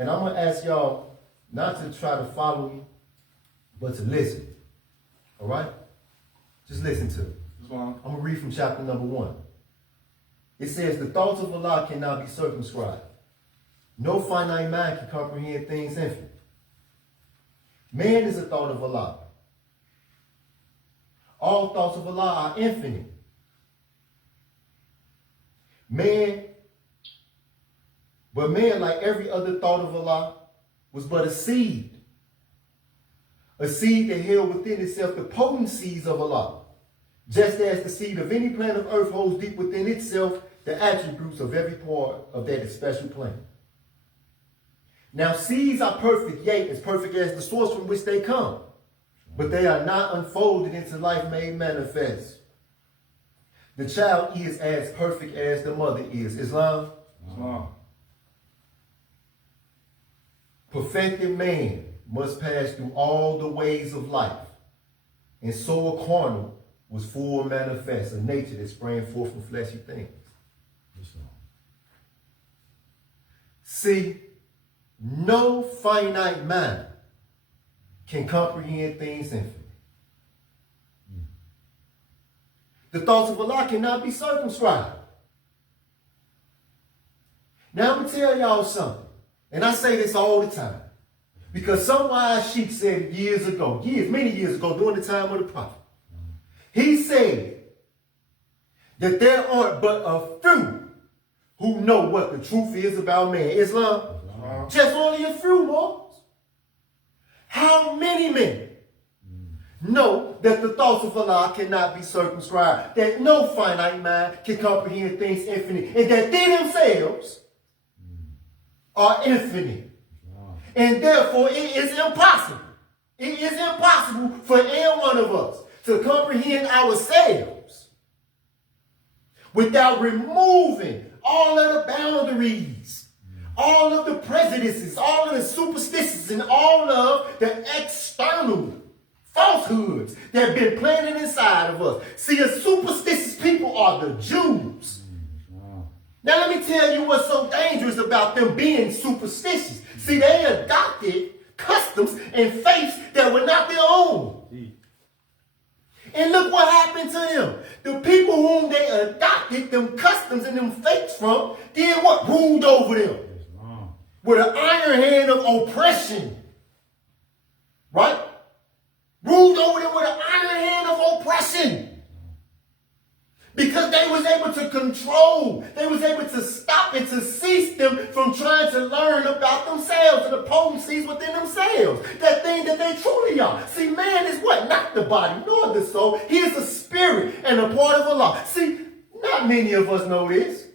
And I'm going to ask y'all not to try to follow me, but to listen. All right? Just listen to it. I'm going to read from chapter number 1. It says, the thoughts of Allah cannot be circumscribed. No finite mind can comprehend things infinite. Man is a thought of Allah. All thoughts of Allah are infinite. Man, like every other thought of Allah, was but a seed. A seed that held within itself the potencies of Allah. Just as the seed of any plant of earth holds deep within itself the attributes of every part of that special plant. Now seeds are perfect, yea, as perfect as the source from which they come. But they are not unfolded into life made manifest. The child is as perfect as the mother is. Islam? Islam. Perfected man must pass through all the ways of life. And so a carnal was full manifest, a nature that sprang forth from fleshy things. See, no finite mind can comprehend things infinite. The thoughts of Allah cannot be circumscribed. Now I'm going to tell y'all something. And I say this all the time. Because some wise sheik said it many years ago, during the time of the Prophet. He said that there aren't but a few who know what the truth is about man. Islam? Just only a few more. How many men know that the thoughts of Allah cannot be circumscribed, that no finite mind can comprehend things infinite, and that they themselves are infinite? And therefore it is impossible. It is impossible for any one of us to comprehend ourselves without removing all of the boundaries, all of the prejudices, all of the superstitions, and all of the external falsehoods that have been planted inside of us. See, the superstitious people are the Jews. Now let me tell you what's so dangerous about them being superstitious. See, they adopted customs and faiths that were not their own. And look what happened to them. The people whom they adopted them customs and them faiths from did what? Ruled over them. With an iron hand of oppression. Right? Ruled over them with an iron hand of oppression. Because they was able to control, they was able to stop and to cease them from trying to learn about themselves and the potencies within themselves. That thing that they truly are. See, man is what? Not the body, nor the soul. He is a spirit and a part of Allah. See, not many of us know this.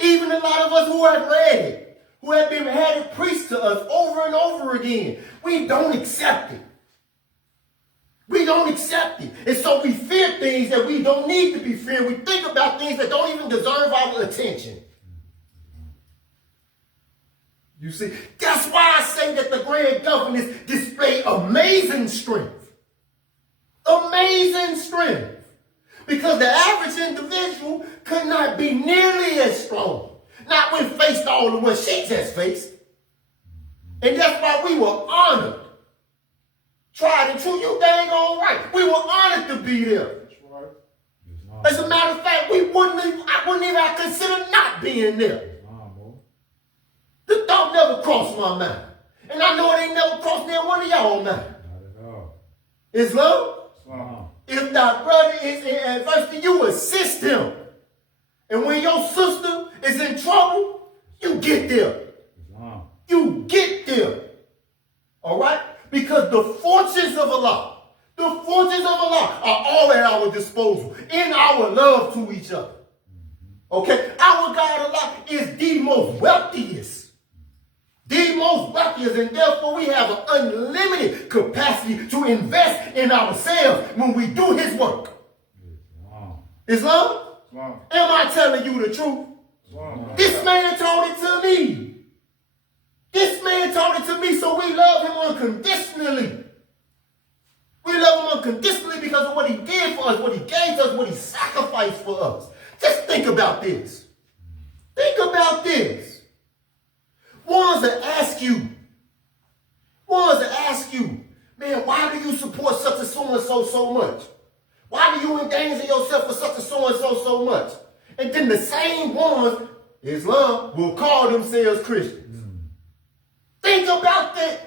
Even a lot of us who have read it, who have been had it preached to us over and over again, we don't accept it. We don't accept it. And so we fear things that we don't need to be feared. We think about things that don't even deserve our attention. You see, that's why I say that the grand governors display amazing strength. Amazing strength. Because the average individual could not be nearly as strong. Not when faced all of what she just faced. And that's why we were honored. Tried and true, you dang all right. We were honored to be there. As a matter of fact, I wouldn't even have considered not being there. The thought never crossed my mind. And I know it ain't never crossed near one of y'all mind. Islam? If thy brother is in adversity, you assist him. And when your sister is in trouble, you get there. You get there. All right? Because the fortunes of Allah are all at our disposal in our love to each other. Okay? Our God Allah is the most wealthiest. The most wealthiest, and therefore we have an unlimited capacity to invest in ourselves when we do his work. Islam? Am I telling you the truth? This man told it to me. This man taught it to me, so we love him unconditionally. We love him unconditionally because of what he did for us, what he gave us, what he sacrificed for us. Just think about this. Think about this. One's an ask you, man, why do you support such a so-and-so so much? Why do you endanger yourself for such a so-and-so so much? And then the same ones, Islam, will call themselves Christians. Think about that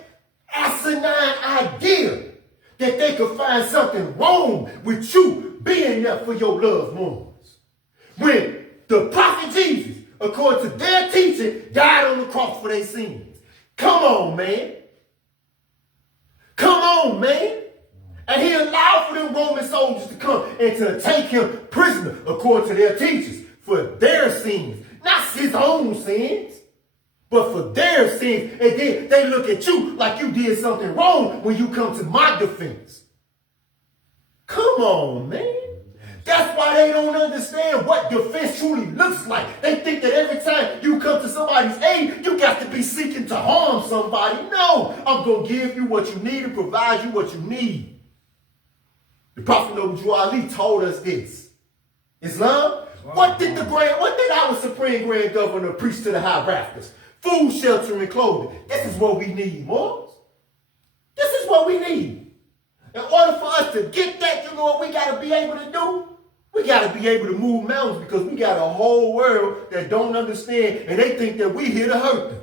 asinine idea that they could find something wrong with you being there for your loved ones. When the prophet Jesus, according to their teaching, died on the cross for their sins. Come on, man. Come on, man. And he allowed for them Roman soldiers to come and to take him prisoner, according to their teachers, for their sins. Not his own sins, but for their sins. And then they look at you like you did something wrong when you come to my defense. Come on, man. That's why they don't understand what defense truly looks like. They think that every time you come to somebody's aid, you got to be seeking to harm somebody. No, I'm going to give you what you need and provide you what you need. The Prophet Moorish Holy told us this. Islam, what did our Supreme Grand Governor preach to the high rafters? Food, shelter, and clothing. This is what we need, Moors. This is what we need. In order for us to get that, you know what we got to be able to do? We got to be able to move mountains because we got a whole world that don't understand and they think that we here to hurt them.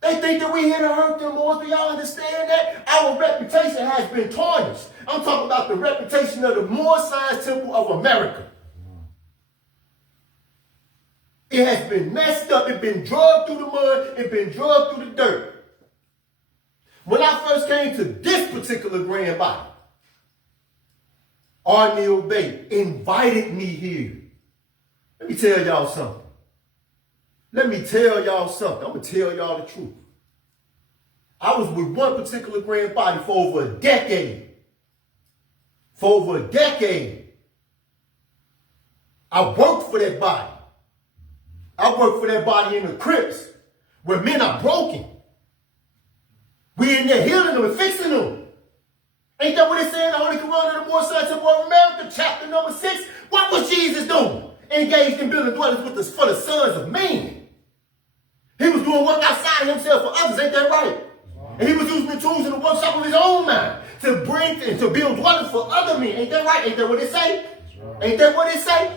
They think that we here to hurt them, Moors. Do y'all understand that? Our reputation has been tarnished. I'm talking about the reputation of the Moorish Science Temple of America. It has been messed up. It's been drugged through the mud. It's been drugged through the dirt. When I first came to this particular grand body, Arnil Bey invited me here. Let me tell y'all something. I'm going to tell y'all the truth. I was with one particular grand body for over a decade. I worked for that body. I worked for that body in the crypts where men are broken. We in there healing them and fixing them. Ain't that what it said in the Holy Quran of the Moorish Temple of America, chapter number 6? What was Jesus doing? Engaged in building dwellings for the sons of men. He was doing work outside of himself for others, ain't that right? And he was using the tools in the workshop of his own mind to build dwellings for other men. Ain't that right? Ain't that what it say? Ain't that what it say?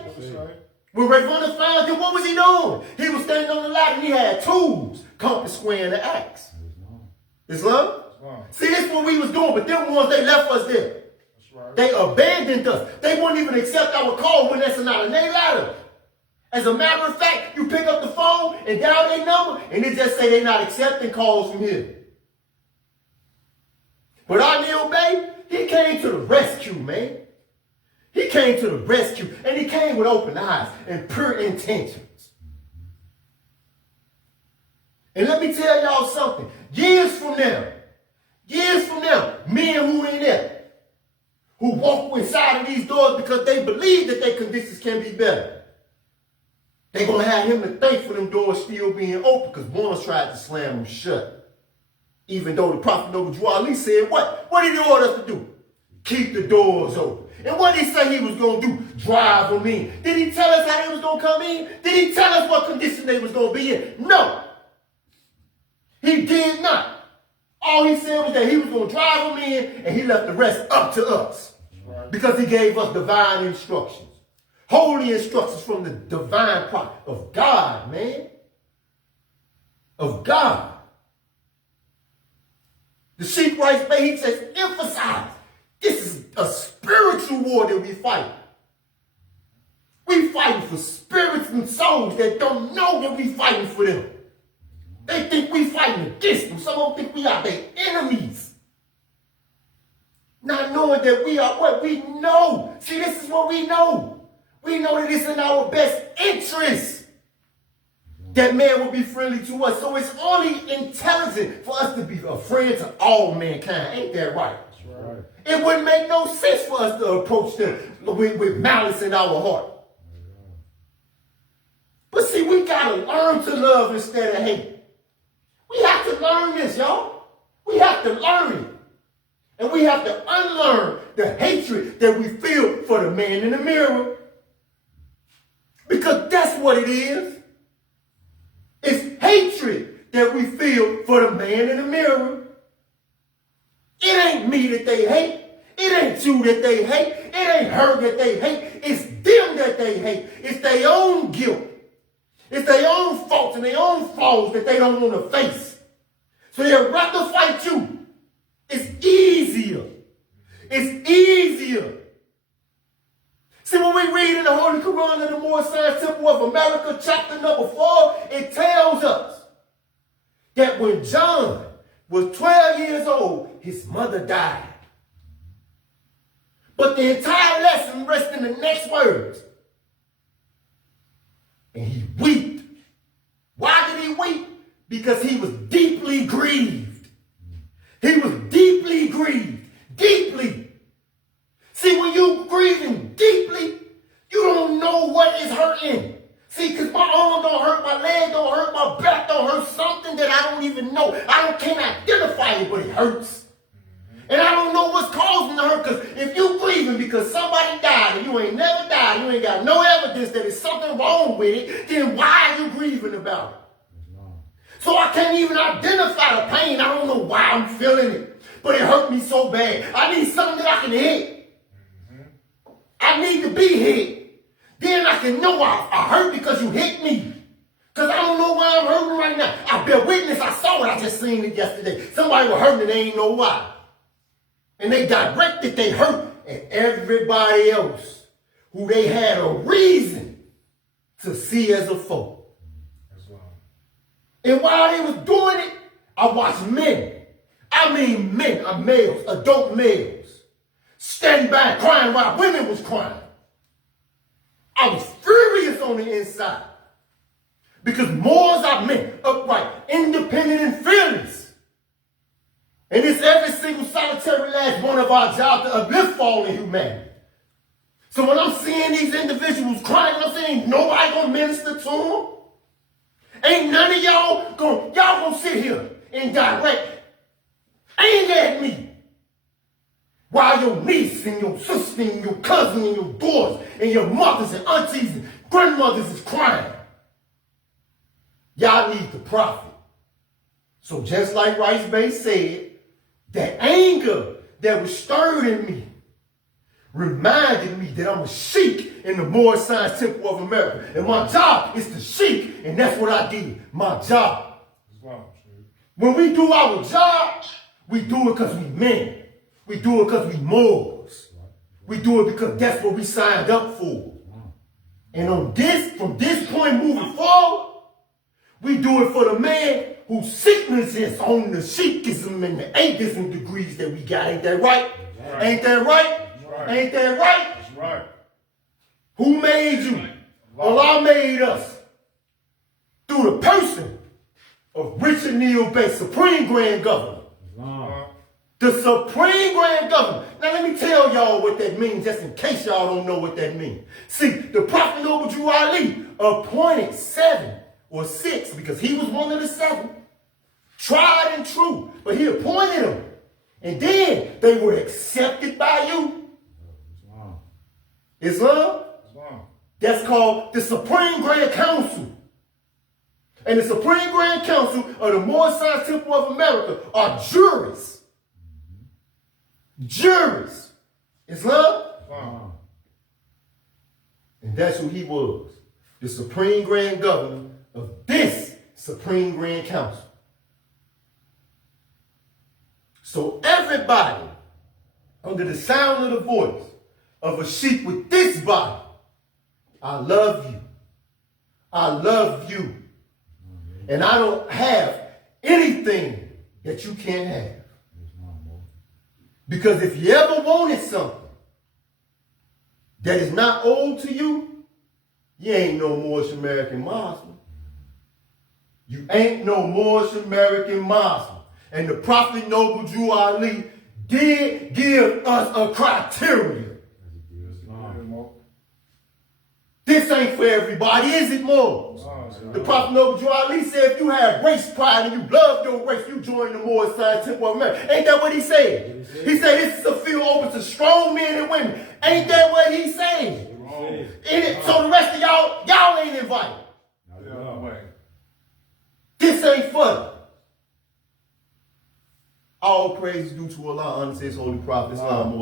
When Ravonna found him, what was he doing? He was standing on the ladder and he had tools, compass, square, and an axe. Islam? See, this is what we was doing, but them ones, they left us there. Right. They abandoned us. They wouldn't even accept our call when that's not a name ladder. As a matter of fact, you pick up the phone and dial their number, and it just say they're not accepting calls from here. But Arnil Bey, he came to the rescue, man. He came to the rescue, and he came with open eyes and pure intentions. And let me tell y'all something. Years from now, men who in there, who walk inside of these doors because they believe that their conditions can be better, they're going to have him to thank for them doors still being open because ones tried to slam them shut. Even though the Prophet Moorish Holy said, what? What did he order us to do? Keep the doors open. And what did he say he was going to do? Drive them in. Did he tell us how they was going to come in? Did he tell us what condition they was going to be in? No. He did not. All he said was that he was going to drive them in and he left the rest up to us. Right. Because he gave us divine instructions. Holy instructions from the divine prophet of God, man. Of God. The Sheikh Rice Bey, he says, emphasize, this is a spiritual war that we fight. We fighting for spirits and souls that don't know that we fighting for them. They think we fighting against them. Some of them think we are their enemies. Not knowing that we are what we know. See, this is what we know. We know that it's in our best interest that man will be friendly to us. So it's only intelligent for us to be a friend to all mankind. Ain't that right? That's right. It wouldn't make no sense for us to approach them with malice in our heart. But see, we got to learn to love instead of hate. We have to learn this, y'all. We have to learn it. And we have to unlearn the hatred that we feel for the man in the mirror. Because that's what it is. It's hatred that we feel for the man in the mirror. It ain't me that they hate. It ain't you that they hate. It ain't her that they hate. It's them that they hate. It's their own guilt. It's their own faults and their own flaws that they don't want to face. So they'd rather fight you. It's easier. It's easier. See, when we read in the Holy Quran of the Moorish Temple of America, chapter number 4, it tells us that when John was 12 years old, his mother died. But the entire lesson rests in the next words. And he wept. Why did he weep? Because he was deeply grieved. He was deeply grieved. Deeply. See, when you grieving deeply, you don't know what is hurting. See, because my arm don't hurt, my leg don't hurt, my back don't hurt, something that I don't even know. Can't identify it, but it hurts. And I don't know what's causing the hurt, because if you grieving because somebody died and you ain't never died, you ain't got no evidence that there's something wrong with it, then why are you grieving about it? So I can't even identify the pain. I don't know why I'm feeling it, but it hurt me so bad. I need something that I can hit. I need to be hit. Then I can know I hurt because you hit me. Because I don't know why I'm hurting right now. I bear witness. I saw it. I just seen it yesterday. Somebody was hurting and they ain't know why. And they directed they hurt at everybody else who they had a reason to see as a foe. And while they was doing it, I watched men. I mean men, males, adult males, standing by crying while women was crying. I was furious on the inside. Because Moors are men, upright, independent, and fearless. And it's every single solitary last one of our jobs to uplift fallen humanity. So when I'm seeing these individuals crying, I'm saying nobody gonna minister to them. Ain't none of y'all gonna sit here and direct anger at me. While your niece and your sister and your cousin and your daughters and your mothers and aunties and grandmothers is crying. Y'all need the prophet. So just like Rice Bay said, that anger that was stirred in me reminded me that I'm a sheik in the Moorish Temple of America. And my job is to sheik, and that's what I did. My job. When we do our job, we do it because we men. We do it because we Moors. We do it because that's what we signed up for. And from this point moving forward, we do it for the man whose sickness is on the Sheikism and the atheism degrees that we got. Ain't that right? Ain't that right? Ain't that right? That's right. Who made you? Allah made us through the person of Richard Neal Bates, Supreme Grand Governor. The Supreme Grand Governor. Now let me tell y'all what that means, just in case y'all don't know what that means. See, the Prophet Noble Drew Ali appointed 7 or 6, because he was one of the 7, tried and true, but he appointed them. And then they were accepted by you. Islam? That's called the Supreme Grand Council. And the Supreme Grand Council of the Moorish Temple of America are juries. Juries. Islam? And that's who he was. The Supreme Grand Governor of this Supreme Grand Council. So everybody under the sound of the voice of a sheep with this body, I love you. I love you. And I don't have anything that you can't have. Because if you ever wanted something that is not owed to you, you ain't no Moorish American Muslim. You ain't no Moorish American Muslim. And the Prophet Noble Drew Ali did give us a criteria. This ain't for everybody, is it, more? The Prophet Noble Drew Ali said if you have race pride and you love your race, you join the Moorish Temple of America. Ain't that what he said? He said this is a field open to strong men and women. Ain't that what he said? So the rest of y'all ain't invited. This ain't ain't for them. All praise due to Allah, honor to his holy prophet, Islam.